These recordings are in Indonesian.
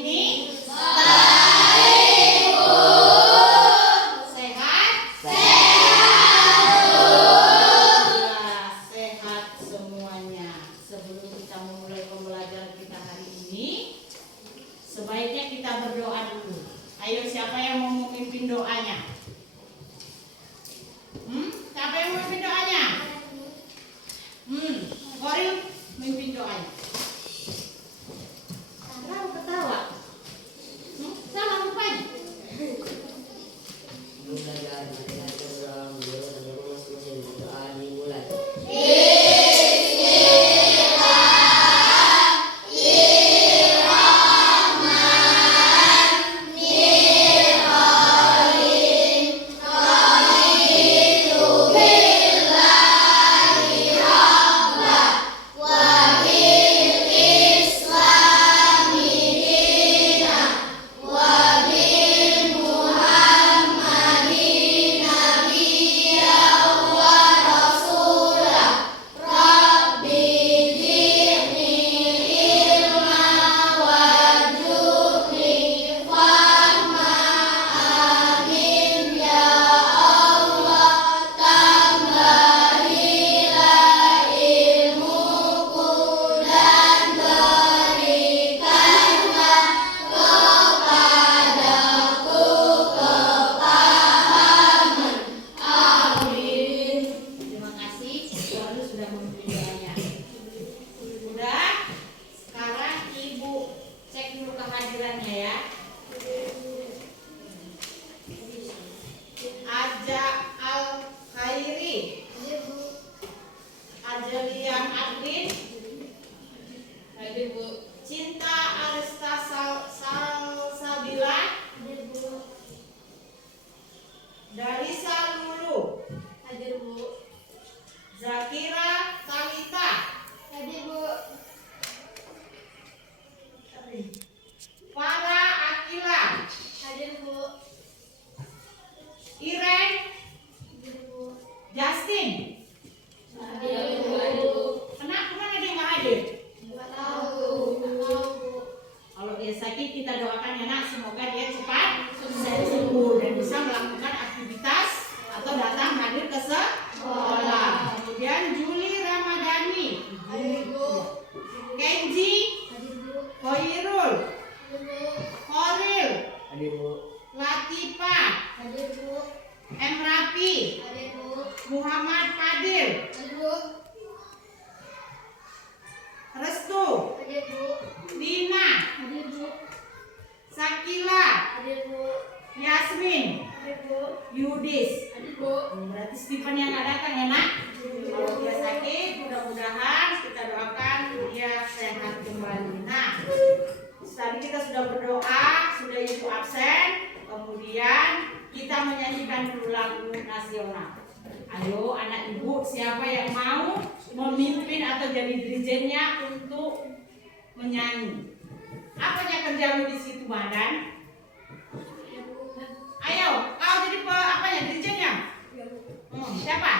ini? Baik, Bu. Sehat? Sehat, Bu. Ya, sehat semuanya. Sebelum kita memulai pembelajaran kita hari ini, sebaiknya kita berdoa dulu. Ayo, siapa yang mau memimpin doanya? Siapa yang mau memimpin doanya? Koril memimpin doanya. Kenapa ketawa? Sama rupanya. Terima kasih, Koril sudah memimpin doanya. Udah, sekarang Ibu cek dulu kehadirannya ya. Aja Al Khairi, Adelia Adlin, Hadir, Bu. Cinta Aresta Salsabila, Darisa Lulu, Hadir, Bu. Zakira Talita, Hadir, Bu. Farah Akila, Hadir, Bu. Iren, Hadir, Bu. Justin. Hadir, Bu. Hadir, Bu. Kenapa ada yang nggak hadir? Nggak tahu, Bu. Kalau dia sakit kita doakan ya nak, semoga dia cepat sembuh dan bisa melakukan aktivitas atau datang hadir ke sekolah. Kemudian Juli Ramadhani, Hadir, Bu. Kenji, Hadir, Bu. Hoirul, Hadir, Bu. Koril, Hadir, Bu. Latifa, Hadir, Bu. M. Rapi, Hadir, Bu. Muhammad Fadil, Hadir, Bu. Restu, Hadir, Bu. Lina, Hadir, Bu. Sakila, Hadir, Bu. Yasmin, Hadir, Bu. Yudis. Hadir, Bu. Berarti Stephen yang nggak datang ya nak? Kalau dia sakit, mudah-mudahan kita doakan dia sehat kembali. Nah, tadi kita sudah berdoa, sudah ibu absen, kemudian kita menyanyikan dulu lagu nasional. Ayo anak ibu, siapa yang mau memimpin atau jadi dirijennya untuk menyanyi? Apanya kerjamu di situ, Badan? Ayo, kau jadi apanya dirijennya? Siapa?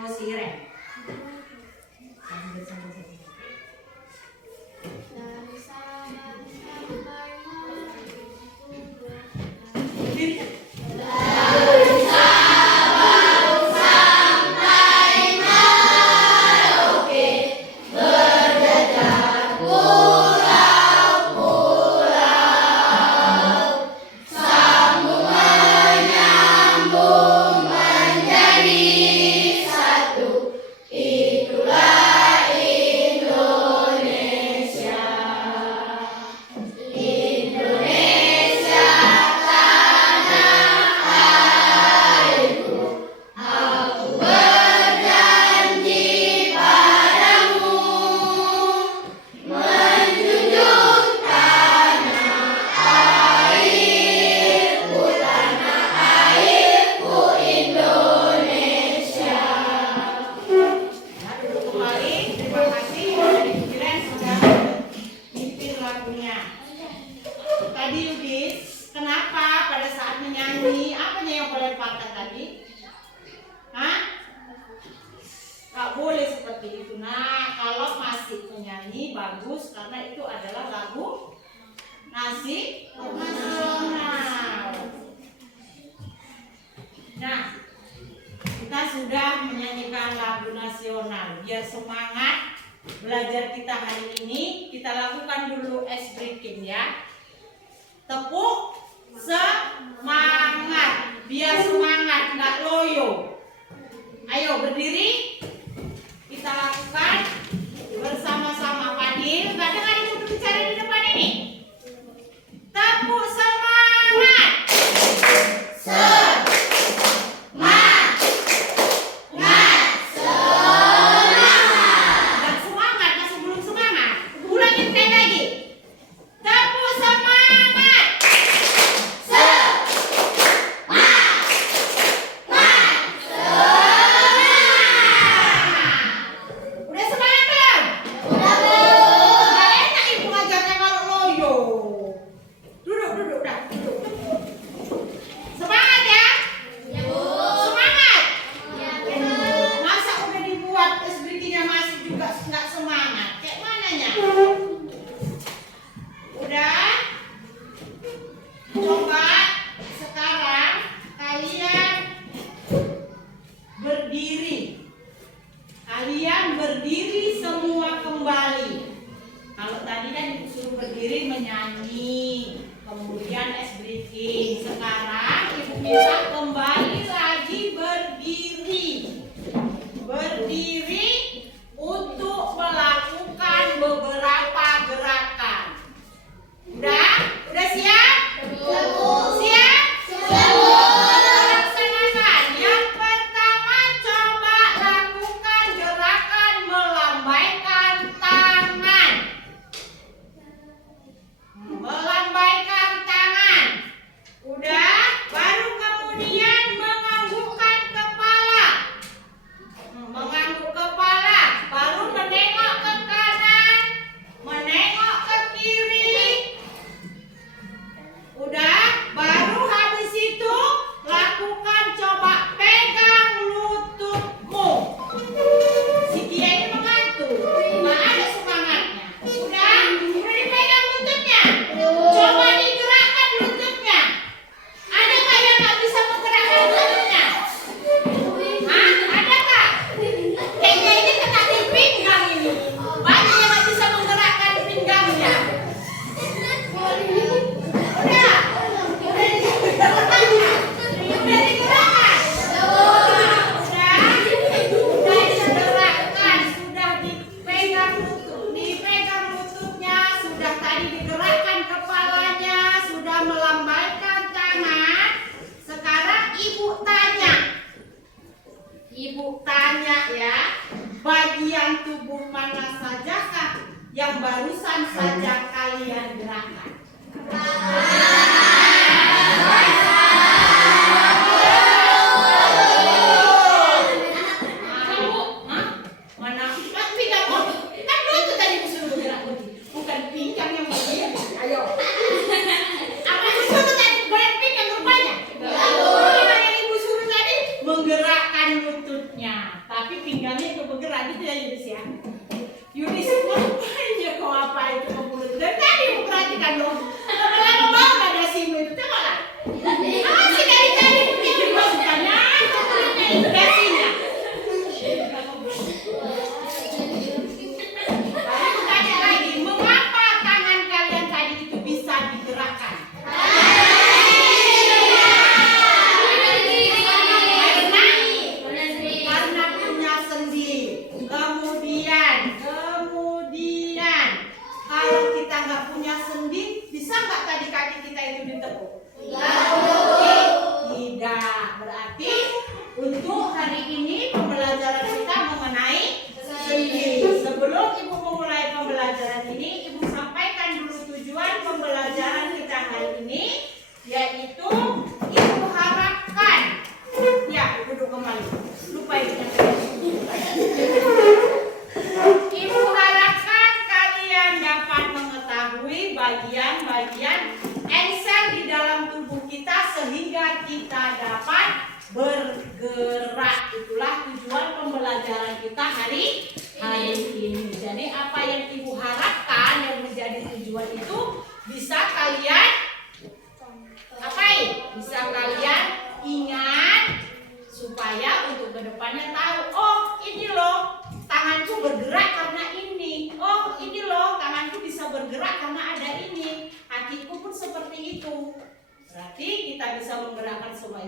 Oh, si Iren. Dari Sabang sampai Merauke. Berdiri. seperti itu. Nah, kalau masih penyanyi bagus karena itu adalah lagu nasional. Nah, kita sudah menyanyikan lagu nasional. Biar semangat belajar kita hari ini, kita lakukan dulu ice breaking ya. Tepuk semangat, biar semangat, nggak loyo. Ayo berdiri, kita lakukan bersama-sama. Fadil, kadang ada yang bicara di depan ini. Tepuk semangat. Kalian berdiri semua kembali. Kalau tadi kan disuruh berdiri menyanyi, kemudian ice breaking. Sekarang ibu minta kembali lagi berdiri. Berdiri untuk melakukan beberapa gerakan. Udah siap? Siap? Laksanakan. Yang pertama, coba lakukan gerakan melambaikan tangan. Melambaikan tangan. Udah? Baru kemudian menganggukkan kepala. Mengangguk kepala. Baru menengok ke kanan, menengok ke kiri. Udah? Baru habis itu lakukan, coba pegang lututmu. Si Kia ini mengantuk, nggak ada semangatnya. Udah dipegang lututnya. Coba digerakkan lututnya. Ada nggak yang nggak bisa menggerakkan lututnya? Hah? Ada nggak? Kayaknya ini kena di pinggang ini. Banyak yang nggak bisa menggerakkan pinggangnya. Udah? Udah digerakkan? Udah digerakkan, sudah dipegang lututnya, sudah tadi digerakkan kepalanya, sudah melambaikan tangan. Sekarang ibu tanya ya, bagian tubuh mana sajakah yang barusan saja kalian gerakkan? Mana? Pinggang kan lutut tadi disuruh bergerak bukan pinggang yang bagian. Ayo. Apa yang disuruh tadi? Bukan pinggang rupanya. Yang ibu suruh tadi menggerakkan lututnya, tapi pinggangnya itu bergerak gitu ya Yudis ya. Yudis ngapain kau apa itu ke mulut? Dan tadi ibu perhatikan dong. Lama mau ada simu itu tengoklah. Si dari itu masukkannya itu dasinya. Lalu tanya lagi, mengapa tangan kalian tadi itu bisa digerakkan? Karena punya sendi. Kemudian kalau kita nggak punya sendi, bisa nggak tadi kaki kita itu ditekuk? Tidak. Berarti untuk hari ini pembelajaran kita mengenai sendi. Sebelum ibu memulai pembelajaran ini, ibu sampaikan dulu tujuan pembelajaran kita hari ini, yaitu ibu harapkan, ya duduk kembali, lupa itu. Ibu harapkan kalian dapat mengetahui bagian-bagian ensel di dalam tubuh kita sehingga kita dapat bergerak. Itulah tujuan pembelajaran kita hari ini. Jadi apa yang ibu harapkan yang menjadi tujuan itu bisa kalian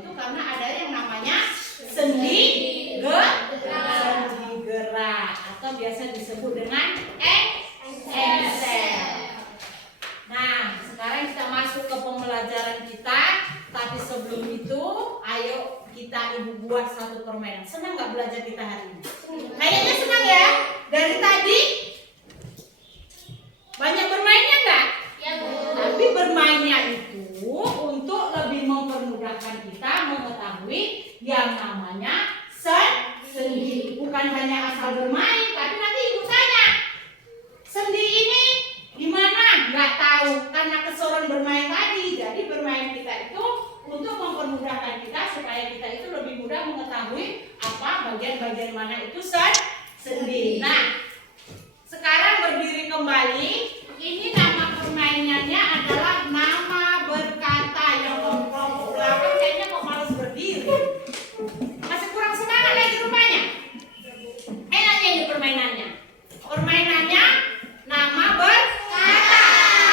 itu karena ada yang namanya sendi gerak atau biasa disebut dengan engsel. Nah, sekarang kita masuk ke pembelajaran kita. Tapi sebelum itu, ayo kita ibu buat satu permainan. Senang nggak belajar kita hari ini? Kayaknya senang ya. Dari tadi banyak bermainnya nggak? Ya, Bu. Tapi bermainnya itu untuk lebih mempermudahkan kita mengetahui yang namanya sendi. Bukan hanya asal bermain, tapi nanti ibu tanya, sendi ini gimana? Nggak tahu karena kesoron bermain tadi. Jadi bermain kita itu untuk mempermudahkan kita supaya kita itu lebih mudah mengetahui apa bagian-bagian mana itu sendi. Nah, sekarang berdiri kembali. Ini nama permainannya adalah nama berkata. Yang kelompok belakang kayaknya kok malas berdiri. Masih kurang semangat lagi rupanya. Enaknya ini permainannya. Permainannya nama berkata.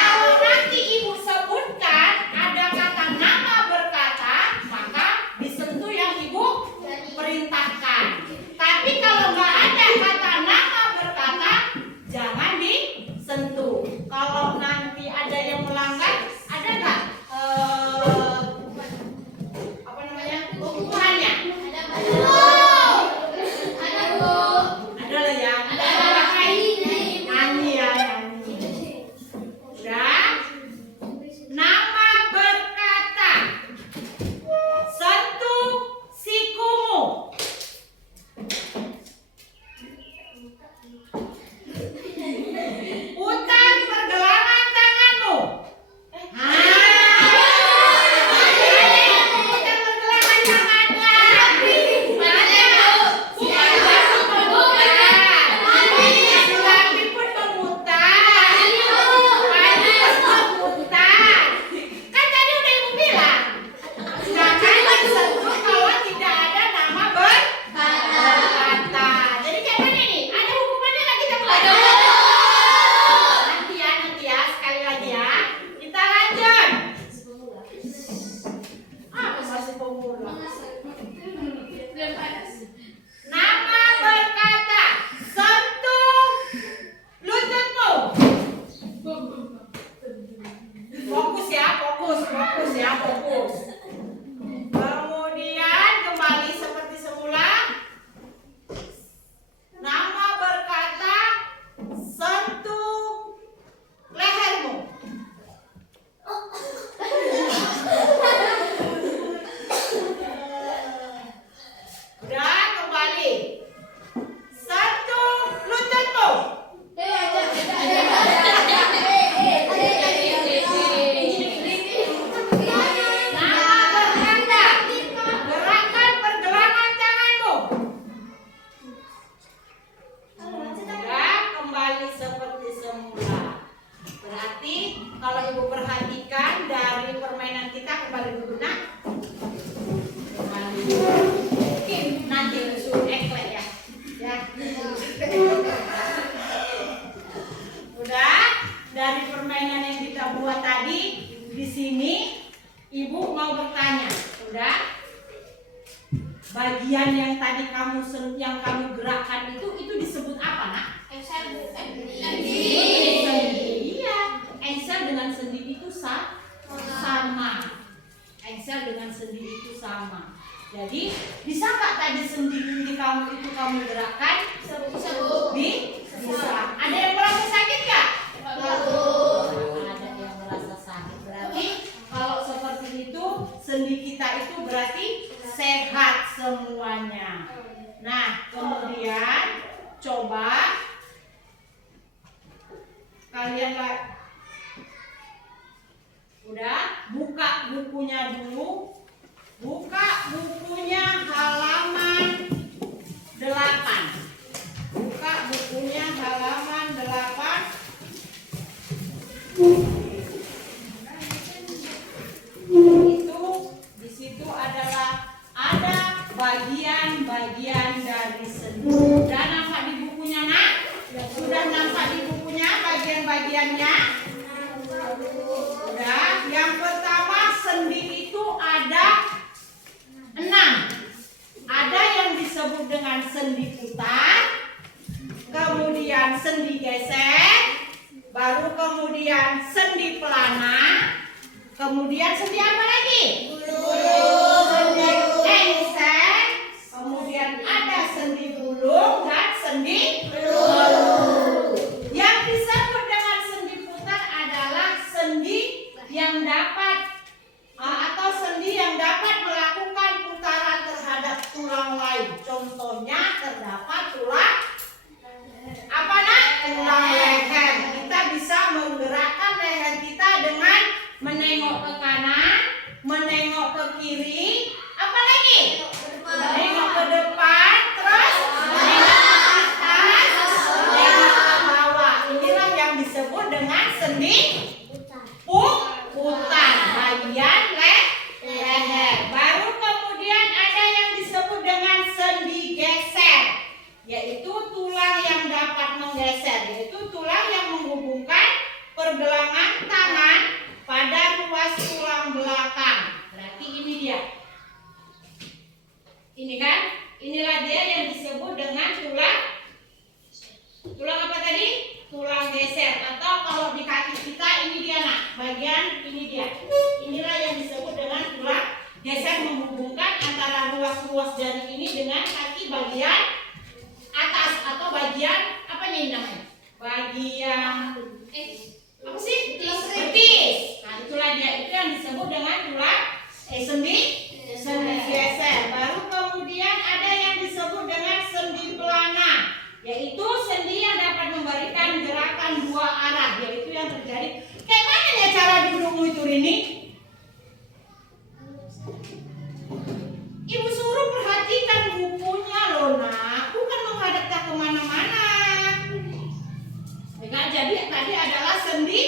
Kalau nanti ibu sebutkan ada kata nama berkata, maka disentuh yang ibu perintahkan. Tapi kalau nggak ada kata nama berkata, jangan disentuh. Kalau nanti ada yang melanggar, ada nggak apa namanya hukumannya? Ada Ada lah ya. Nyanyi ya, nyanyi. Udah. Nama berkata. Sentuh sikumu. Putar pergelangan tanganmu. Putar pergelangan tangannya. Laki pun memutar. Memutar. Kan tadi udah ibu bilang. Jangan disentuh kalau tidak ada nama berkata. Jadi kayak mana nih? Ada hukumannya nggak kita belajar? Nanti ya, sekali lagi ya. Kita lanjut. Apa masih pemula? Nama berkata. Sentuh lututmu. Fokus ya, fokus ya, fokus. Kemudian kembali seperti semula. Nama berkata sentuh lehermu. Udah, kembali. Sentuh lututmu. Nama berkata gerakan pergelangan tanganmu. Udah, kembali seperti semula. Berarti kalau ibu perhatikan dari permainan kita kembali dulu nak. Kembali. Mungkin nanti suruh eklek ya. Ya. Udah, dari permainan yang kita buat tadi di sini ibu mau bertanya. Udah? Bagian yang tadi kamu gerakkan itu disebut apa, Nak? Sendi. Iya. Engsel dengan sendi itu sama. Engsel dengan sendi itu sama. Jadi bisa nggak tadi sendi kamu itu kamu gerakkan? Bisa. Ada yang merasa sakit nggak? Ada yang merasa sakit. Berarti kalau seperti itu sendi kita itu berarti sehat semuanya. Nah, kemudian coba kalian udah buka bukunya dulu. Buka bukunya halaman 8. Buka bukunya halaman 8. Itu di situ adalah ada bagian-bagian dari sendi. Sudah nampak di bukunya, Nak? Sudah nampak di bukunya bagian-bagiannya? Udah. Yang pertama sendi itu ada disebut dengan sendi putar, kemudian sendi geser, baru kemudian sendi pelana, kemudian sendi apa lagi? Sendi engsel, kemudian ada sendi gulung dan sendi peluru. Yang disebut dengan sendi putar adalah sendi yang dapat atau sendi yang dapat melakukan putaran terhadap tulang lain. Contohnya terdapat tulang apa nak? Tulang leher. Kita bisa menggerakkan leher kita dengan menengok ke kanan, menengok ke kiri, apa lagi? Menengok ke depan, terus menengok ke atas, menengok ke bawah. Inilah yang disebut dengan sendi putar bagian leher. Baru kemudian ada yang disebut dengan sendi geser, yaitu tulang yang dapat menggeser, yaitu tulang yang menghubungkan pergelangan tangan pada ruas tulang belakang. Berarti ini dia. Ini kan? Inilah dia yang disebut dengan tulang apa tadi? Tulang geser, atau kalau di kaki kita ini dia nak, bagian ini dia. Inilah yang disebut dengan tulang geser, menghubungkan antara ruas-ruas jari ini dengan kaki bagian atas atau bagian apa nih namanya? Bagian apa sih? Betis. Nah, itulah dia, itu yang disebut dengan tulang sendi geser. Baru kemudian ada yang disebut dengan sendi pelana, yaitu sendi yang dapat memberikan gerakan dua arah, yaitu yang terjadi. Kayak mana ya cara dudukmu itu, Rini? Ibu suruh perhatikan bukunya loh nak, bukan menghadap kemana-mana. Jadi tadi adalah sendi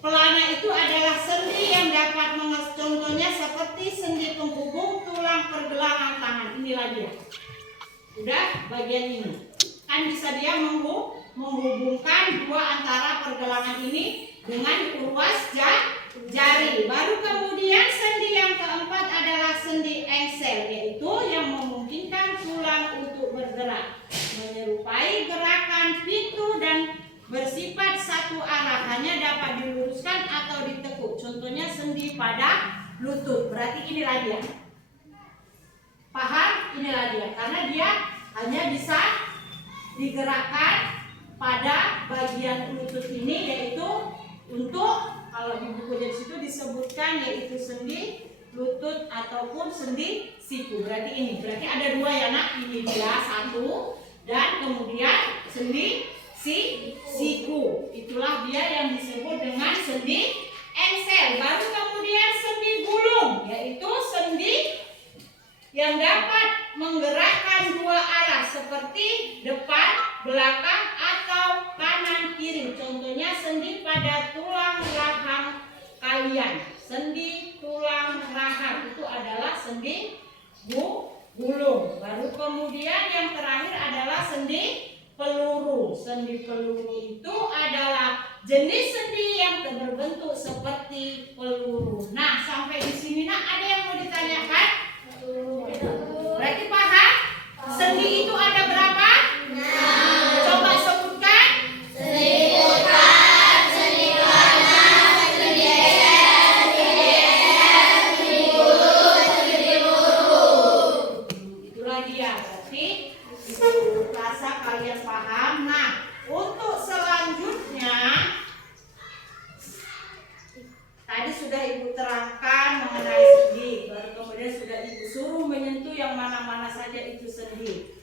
pelana, itu adalah sendi yang dapat contohnya seperti sendi penghubung tulang pergelangan tangan. Inilah dia. Udah bagian ini. Kan bisa dia menghubungkan dua antara pergelangan ini dengan ruas jari. Baru kemudian sendi yang keempat adalah sendi engsel, yaitu yang memungkinkan tulang untuk bergerak, menyerupai gerakan pintu dan bersifat satu arah, hanya dapat diluruskan atau ditekuk. Contohnya sendi pada lutut. Berarti inilah dia. Paham? Inilah dia. Karena dia hanya bisa digerakkan pada bagian lutut ini, yaitu untuk, kalau di buku di situ disebutkan yaitu sendi lutut ataupun sendi siku. Berarti ini. Berarti ada dua ya nak. Ini dia satu, dan kemudian sendi siku. Itulah dia yang disebut dengan sendi engsel. Baru kemudian sendi gulung, yaitu sendi yang dapat menggerakkan dua arah seperti depan, belakang, atau kanan kiri. Contohnya sendi pada tulang rahang kalian. Sendi tulang rahang itu adalah sendi gulung. Baru kemudian yang terakhir adalah sendi peluru. Sendi peluru itu adalah jenis sendi yang berbentuk seperti peluru. Nah, sampai di sini nak ada yang mau ditanyakan? Berarti paham? Sendi itu ada berapa? Coba sebutkan. Sendi putar, sendi pelana, sendi geser, sendi gulung, sendi peluru. Itulah dia. Berarti rasa kalian paham. Nah, untuk selanjutnya tadi sudah ibu terangkan mengenai sendi. Baru kemudian sudah ibu suruh menyentuh yang mana-mana saja itu sendi.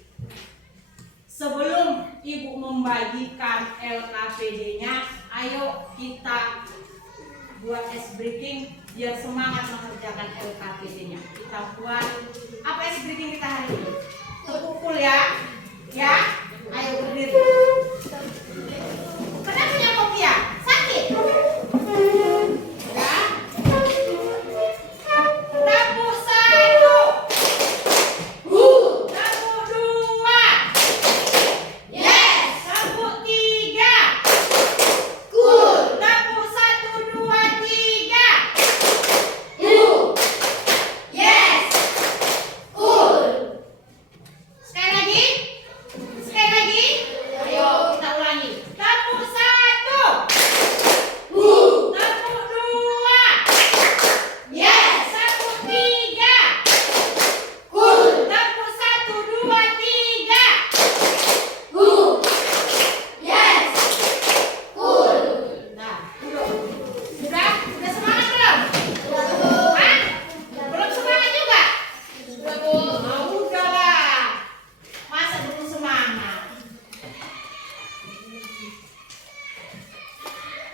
Sebelum ibu membagikan LKPD-nya, ayo kita buat ice breaking biar semangat mengerjakan LKPD-nya. Kita buat apa ice breaking kita hari ini? Terpukul ya, ya. Ayo berdiri. Kenapa punya kopi ya? Sakit? Ya. Tepuk satu. Tepuk dua. Yes. Tepuk tiga. Cool. Tepuk 1, 2, 3. Yes. Cool.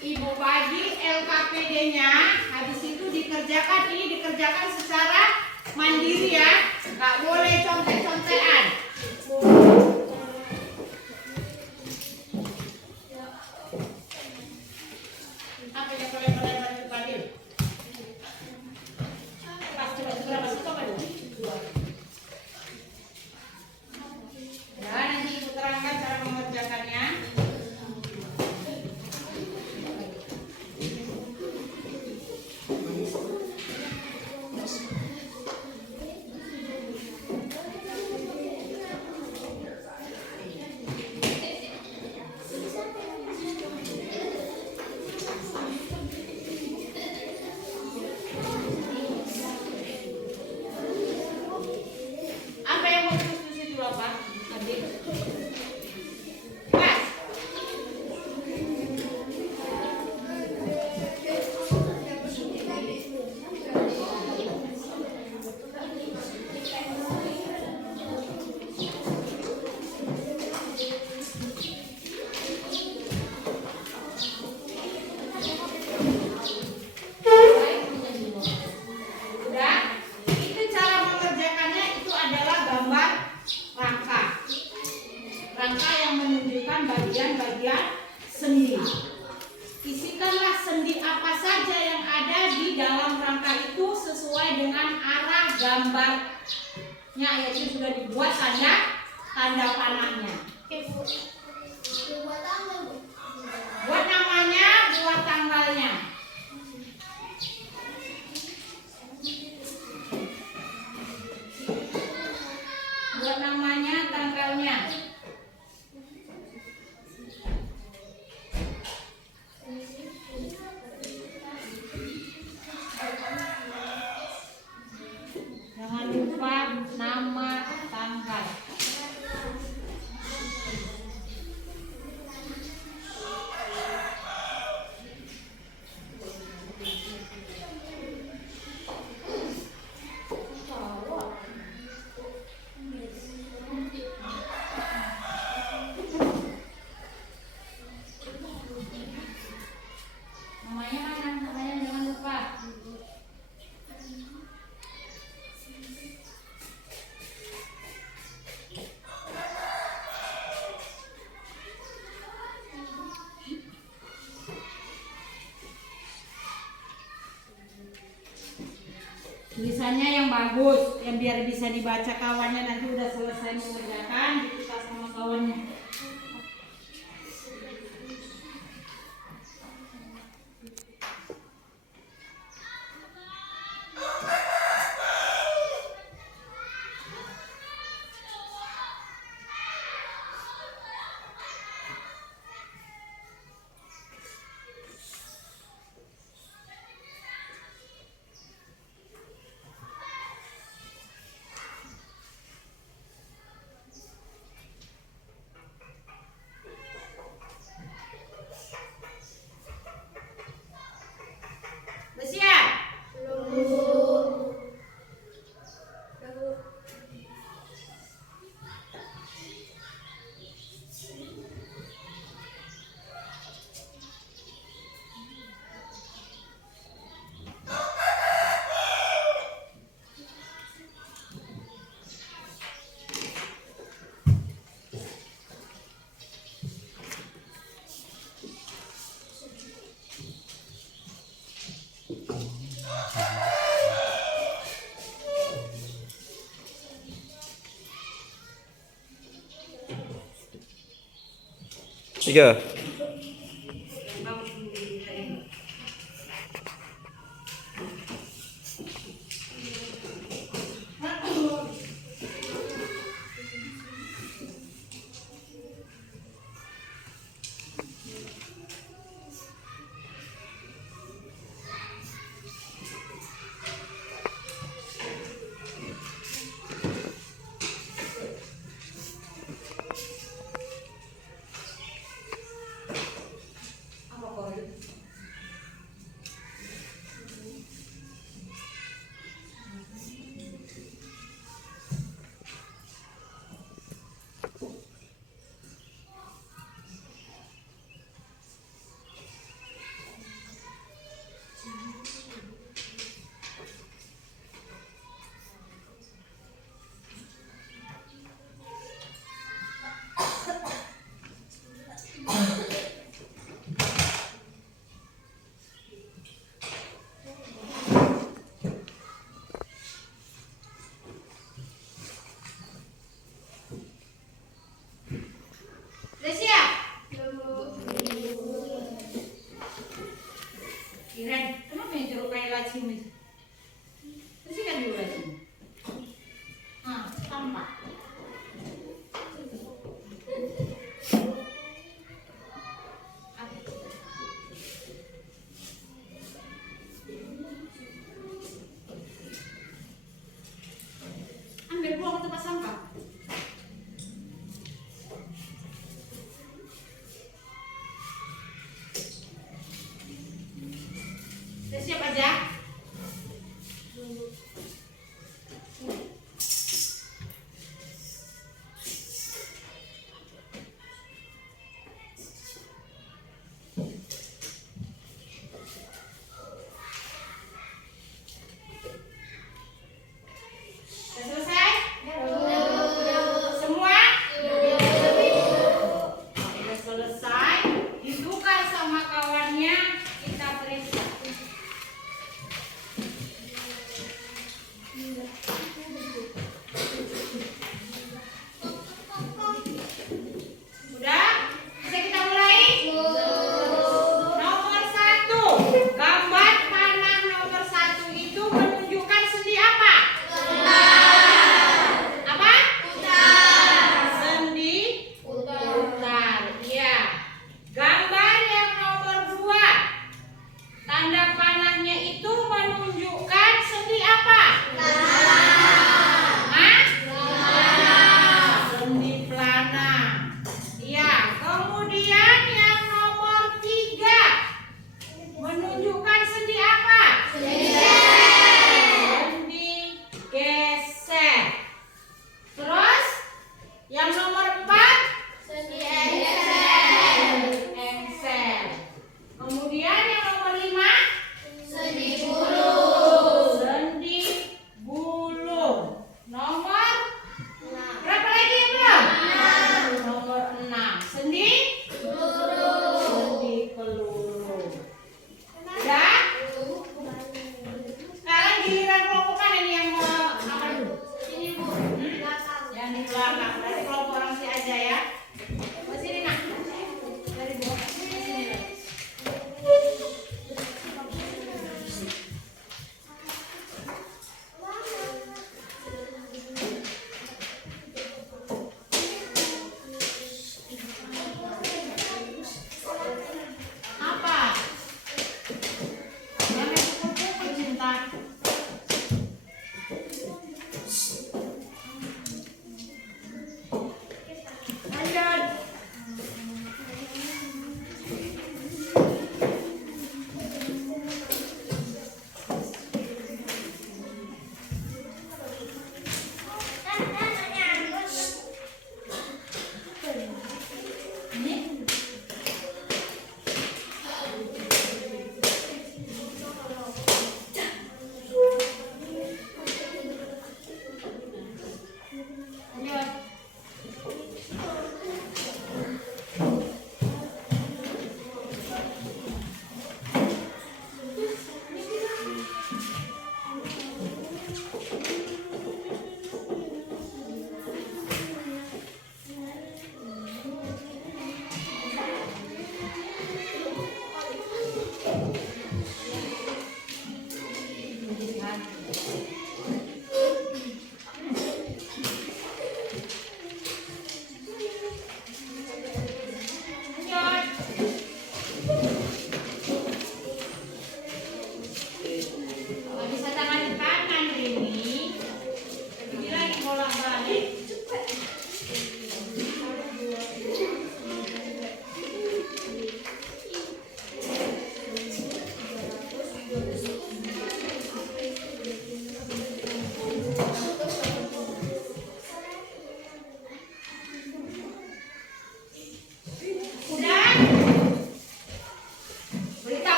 Ibu bagi LKPD-nya, habis itu dikerjakan, ini dikerjakan secara mandiri ya, nggak boleh contek-contekan. Apa yang boleh itu Fadil? Coba berapa stok ada? 2. Ya, nanti ibu terangkan cara mengerjakannya. Apa yang mau ditulis di situ apa? Adik. Mas. Udah? Itu cara mengerjakannya itu adalah gambar rangka. Rangka yang menunjukkan bagian-bagian sendi. Isikanlah sendi apa saja yang ada di dalam rangka itu sesuai dengan arah gambarnya, yaitu sudah dibuat tanda panahnya. Buat namanya, buat tanggalnya. Buat namanya, tanggalnya. Jangan lupa nama, tanggal. Namanya mana? Namanya jangan lupa. Tulisannya yang bagus, yang biar bisa dibaca kawannya nanti udah selesai mengerjakan, dibuka sama kawannya. Bersiap? Tiga. Iren, kenapa ya jeruk kayak laci ini? Bersihkan dulu laci. Nah, tampak. Ambil buang ke tempat sampah. Udah siap aja?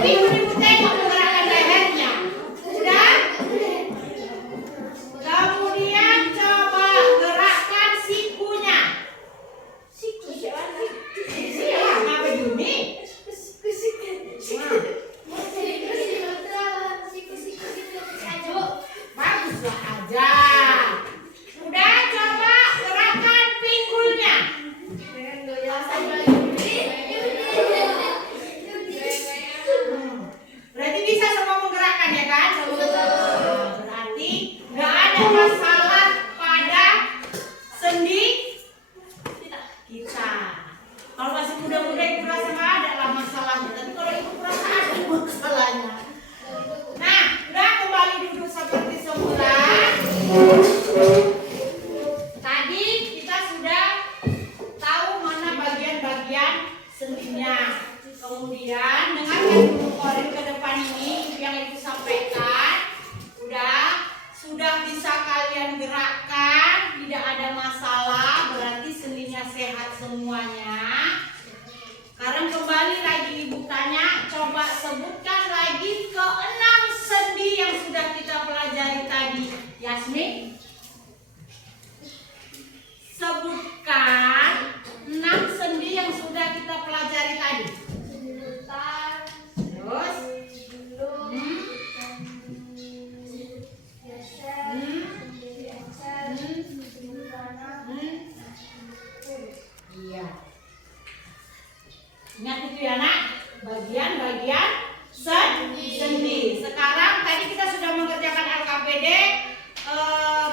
ibu tengok gerakan lehernya. Sudah? Kemudian coba gerakkan sikunya. Siku siapa? Siapa Juni? Baguslah aja. Udah coba gerakan pinggulnya. Berarti bisa semua menggerakkan ya kan? Berarti nggak ada masalah pada sendi kita. Kalau masih muda-muda ibu rasa nggak ada lah masalahnya. Tapi kalau ibu rasa ada masalahnya. Nah, udah kembali duduk seperti semula. Tadi kita sudah tahu mana bagian-bagian sendinya. Kemudian dengarkan dulu koril ke depan ini yang ibu sampaikan. Sudah bisa kalian gerakkan, tidak ada masalah, berarti sendinya sehat semuanya. Sekarang kembali lagi ibu tanya, coba sebutkan lagi ke-6 sendi yang sudah kita pelajari tadi. Yasmin, sebutkan 6 sendi yang sudah kita pelajari tadi. Terus iya. Ingat itu ya nak, bagian-bagian sendi. Sekarang tadi kita sudah mengerjakan LKPD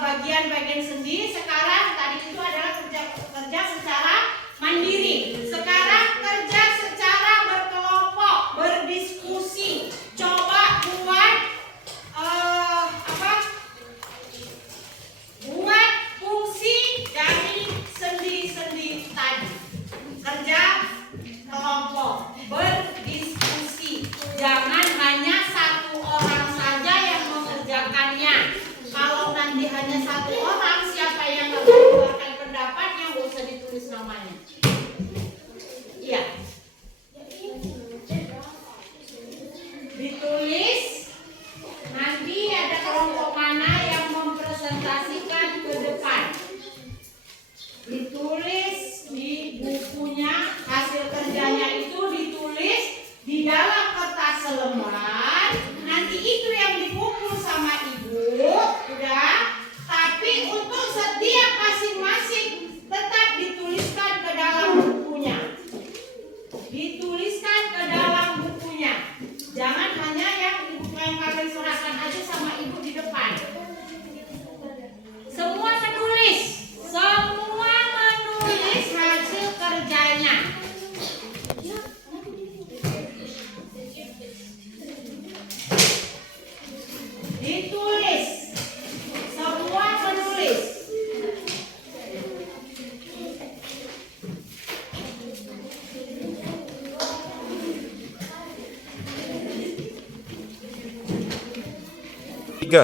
bagian-bagian sendi. Sekarang tadi itu adalah kerja secara mandiri. Sekarang kerja secara berkelompok, berdiskusi. Coba buat buat fungsi dari sendi-sendi tadi. Kerja kelompok, berdiskusi. Jangan hanya satu orang saja yang mengerjakannya. Kalau nanti hanya satu orang, siapa yang akan mengeluarkan pendapatnya, nggak usah ditulis namanya. Iya. Ditulis. Nanti ada kelompok mana yang mempresentasikan ke depan. Ditulis di bukunya, hasil kerjanya itu ditulis di dalam kertas selembar. Nanti itu yang dikumpul sama ibu, udah. Tapi untuk setiap masing-masing tetap dituliskan ke dalam bukunya. Dituliskan ke dalam bukunya. Jangan hanya yang kalian serahkan aja sama ibu di depan. Semua menulis. Semua menulis hasil kerjanya. Ditulis. Semua menulis. Tiga.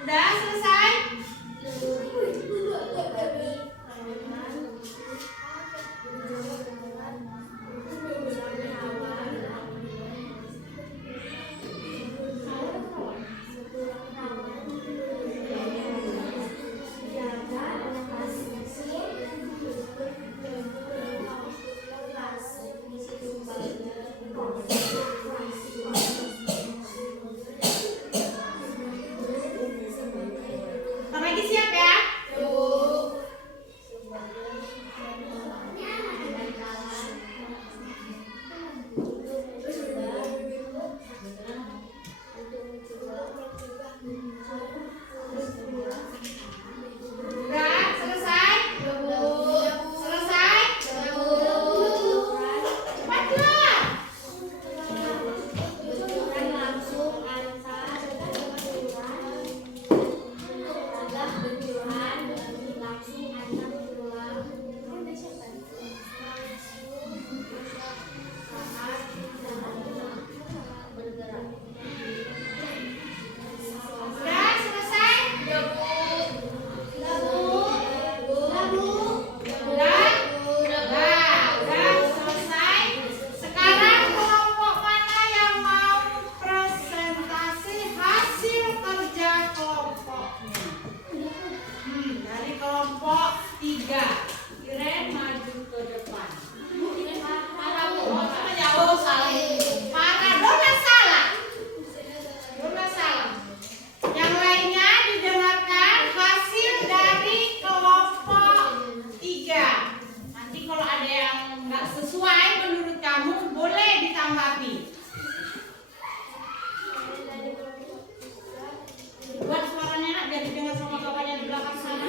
Udah selesai? Ntar lagi siap ya? Udah selesai? Selesai? Cepatlah. Udah selesai? Udah selesai. Sekarang kelompok mana yang mau presentasi hasil kerja kelompoknya? Dari kelompok 3. Iren maju ke depan. Oh, sama jauh salah. Parah, Dona salah. Dona salah. Yang lainnya didengarkan hasil dari kelompok 3. Nanti kalau ada yang nggak sesuai menurut kamu boleh ditanggapi. Buat suaranya enak biar didengar sama kawannya di belakang sana.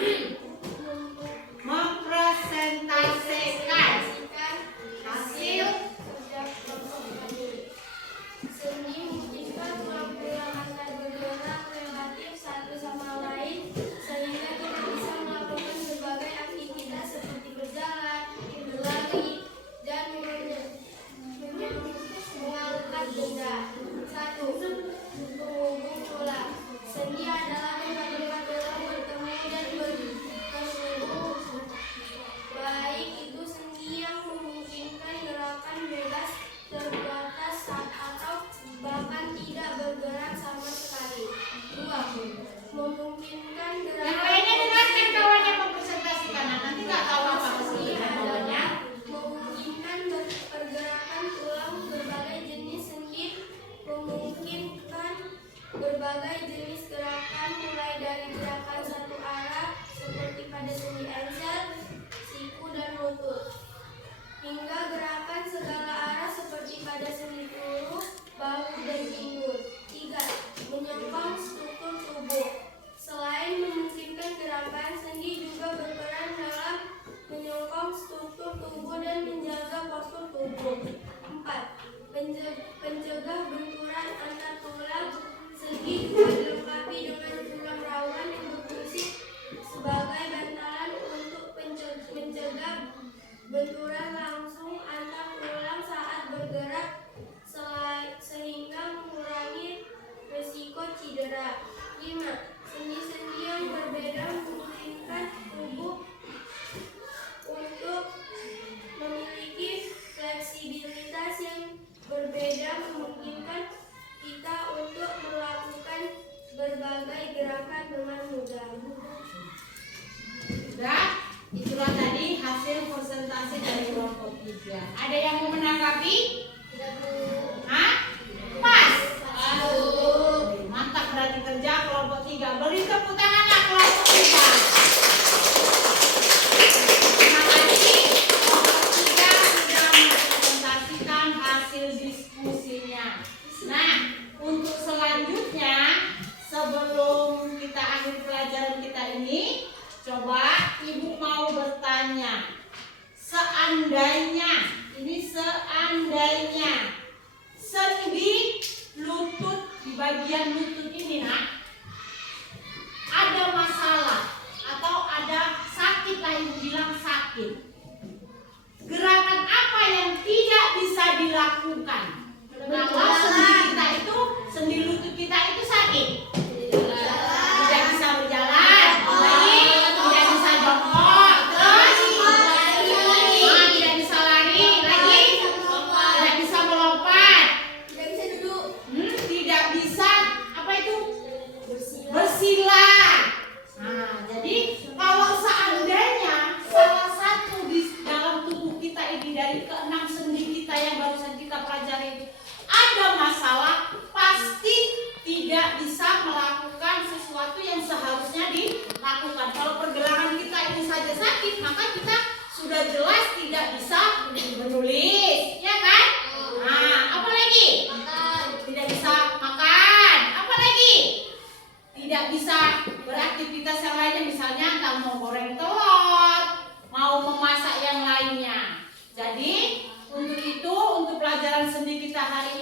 Mempresentasikan hasil Seni memungkinkan kemampuan antar bergerak relatif satu sama lain sehingga kita bisa melakukan berbagai aktivitas seperti berjalan, berlari, dan Tidak. Ada yang mau menanggapi? Hah? Pas. Mantap, berarti kerja kelompok 3. Beri tepuk tanganlah kelompok 3. Terima kasih kelompok 3 sudah mempresentasikan hasil diskusinya. Nah, untuk selanjutnya sebelum kita akhir pelajaran kita ini, coba Ibu mau bertanya. Seandainya, ini seandainya sendi lutut di bagian lutut ini, nak, ada masalah atau ada sakit, lah Ibu bilang sakit. Gerakan apa yang tidak bisa dilakukan kalau sendi kita itu, sendi lutut kita itu sakit? Tidak bisa berjalan, lagi tidak bisa jongkok, terus tidak bisa lari, lagi tidak bisa melompat, tidak bisa apa itu? Bersila. Nah, jadi kalau seandainya salah satu di dalam tubuh kita ini dari keenam sendi kita yang barusan kita pelajari itu ada masalah, pasti tidak bisa melakukan sesuatu yang seharusnya dilakukan. Kalau pergelangan kita ini saja sakit, maka kita sudah jelas tidak bisa menulis, ya kan? Nah, apa lagi? Tidak bisa makan. Apa lagi? Tidak bisa beraktivitas yang lainnya, misalnya nggak mau goreng telur, mau memasak yang lainnya. Jadi untuk itu, untuk pelajaran sendi kita hari